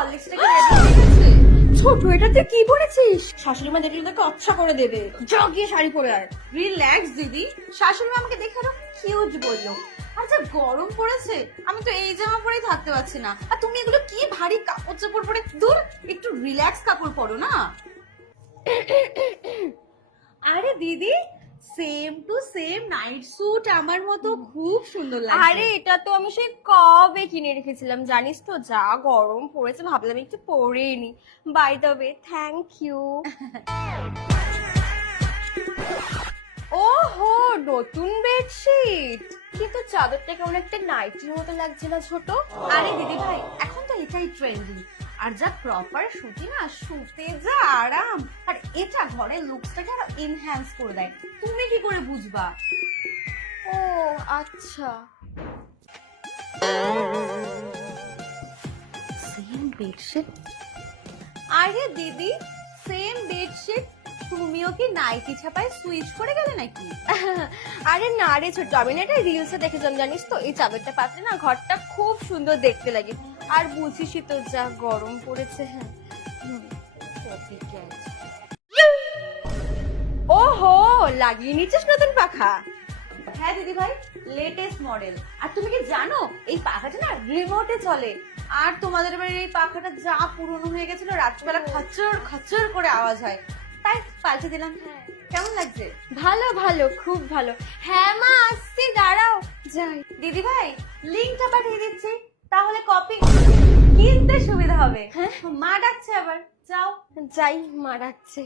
হরলিক্সটাকে ready হয়ে গেছে। ছোট, এটা তুই কি পরেছিস? শাশুড়ি মা দেখলে তোকে আচ্ছা করে দেবে। যা গিয়ে শাড়ি পরে আয়। রিল্যাক্স দিদি, শাশুড়ি মা আমাকে দেখে আরো কিউট বললো। আর যা গরম পড়েছে, আমি তো এই জামা পরেই থাকতে পারছি না। আর তুমি এগুলো কি ভারী কাপড় চোপড় পরে, দূর একটু রিল্যাক্স কাপড় পরো না। আরে দিদি, same to same night sweet আমার মতো, খুব সুন্দর লাগছে। আরে এটা তো আমি সেই কবে কিনে রেখেছিলাম জানিস তো, যা গরম পড়েছে ভাবলাম একটু পরেই নি। By the way, thank you. ওহো, নতুন বেডশিট, কিন্তু চাদরটা কেমন একটা নাইটির মতো লাগছে না ছোট? আরে দিদি ভাই, এখন তো এটাই ট্রেন্ডিং। আর যা প্রপার সুতি না, শুতে যা আরাম। আর এটা ঘরের লুকসটাকে আরো এনহ্যান্স করে দেয়। তুমি কি করে বুঝবা? ও আচ্ছা। Same bedsheet. আরে দিদি, সেম বেডশিট। তুমিও কি নাইটি ছাপায় সুইচ করে গেলে নাকি? আরে না রে ছোট, আমি না এটা রিলসে দেখেছিলাম জানিস তো, এই চাদরটা পাতলে না ঘরটা খুব সুন্দর দেখতে লাগে। আর বুঝিসই তো যা গরম পড়েছে। হ্যাঁ, copycat। ওহো, লাগিয়ে নিচ্ছিস নতুন পাখা? হ্যাঁ দিদি ভাই, লেটেস্ট মডেল। আর তুমি কি জানো, এই পাখাটা না রিমোটে চলে। আর তোমাদের বাড়ির এই পাখাটা যা পুরনো হয়ে গেছিল, রাত্রিবেলা খচ্চর খচ্চর করে আওয়াজ হয়, তাই পাল্টে দিলাম। কেমন লাগছে? ভালো ভালো, খুব ভালো। হ্যাঁ মা, আসছি, দাঁড়াও যাই। দিদি ভাই, লিঙ্কটা পাঠিয়ে দিচ্ছি, তাহলে কপি কিনতে সুবিধা হবে। হ্যাঁ। মা ডাকছে আবার, যাও। যাই, মা রাখছে।